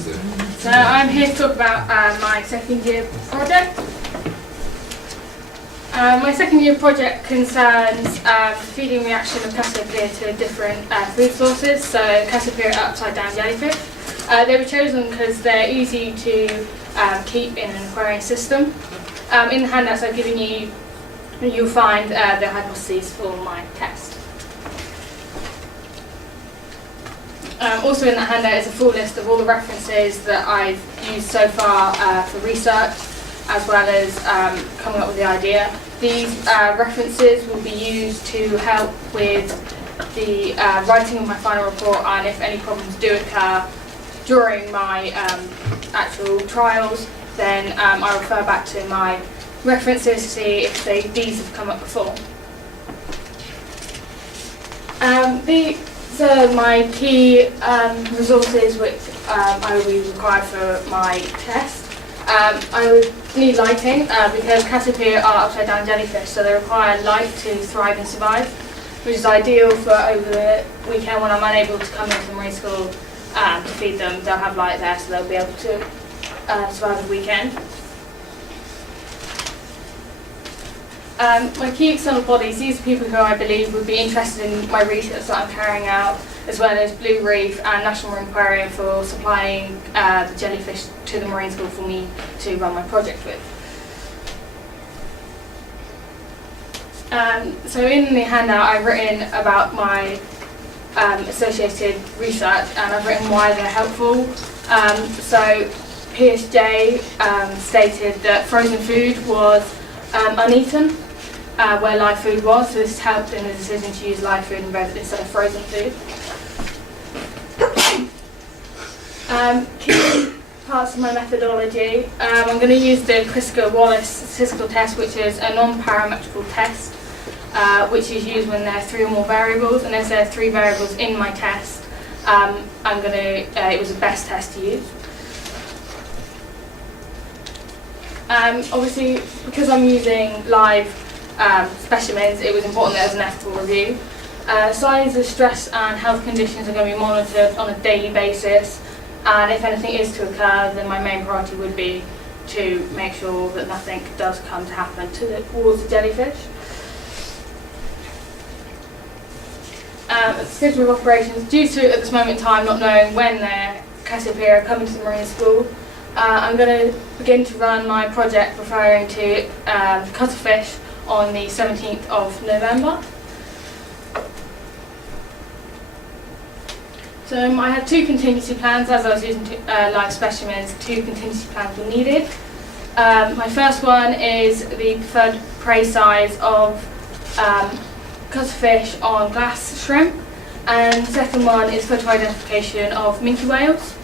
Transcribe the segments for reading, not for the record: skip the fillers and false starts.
So I'm here to talk about my second year project. My second year project concerns the feeding reaction of Cassiopeia to different food sources, so Cassiopeia upside down jellyfish. They were chosen because they're easy to keep in an aquarium system. In the handouts I've given you, you'll find the hypotheses for my test. Also in that handout is a full list of all the references that I've used so far for research, as well as coming up with the idea. These references will be used to help with the writing of my final report, and if any problems do occur during my actual trials, then I refer back to my references to see if these have come up before. These are my key resources which I will be required for my test. I would need lighting because Cassiopeia are upside down jellyfish, so they require light to thrive and survive, which is ideal for over the weekend when I'm unable to come into the marine school to feed them. They'll have light there, so they'll be able to survive the weekend. My key external bodies, these are people who I believe would be interested in my research that I'm carrying out, as well as Blue Reef and National Marine Aquarium for supplying the jellyfish to the marine school for me to run my project with. So in the handout I've written about my associated research, and I've written why they're helpful. So PSJ stated that frozen food was uneaten where live food was, so this helped in the decision to use live food instead of frozen food. Key parts of my methodology, I'm going to use the Krisker-Wallace statistical test, which is a non-parametrical test, which is used when there are 3 or more variables, and as there are 3 variables in my test, it was the best test to use. Obviously, because I'm using live specimens, it was important that there's an ethical review. Signs of stress and health conditions are going to be monitored on a daily basis, and if anything is to occur, then my main priority would be to make sure that nothing does come to happen towards the jellyfish. Schedule of operations, due to at this moment in time not knowing when their Cassiopeia are coming to the marine school, I'm going to begin to run my project referring to cuttlefish on the 17th of November. So I had 2 contingency plans. As I was using live specimens, 2 contingency plans were needed. My first one is the preferred prey size of cuttlefish on glass shrimp, and the second one is photo identification of minke whales.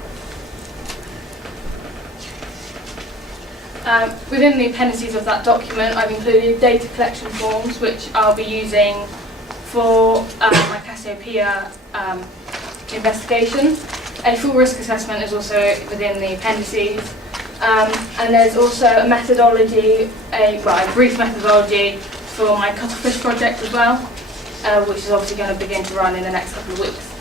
Within the appendices of that document, I've included data collection forms, which I'll be using for my Cassiopeia investigation. A full risk assessment is also within the appendices, and there's also a methodology, a brief methodology for my cuttlefish project as well, which is obviously going to begin to run in the next couple of weeks.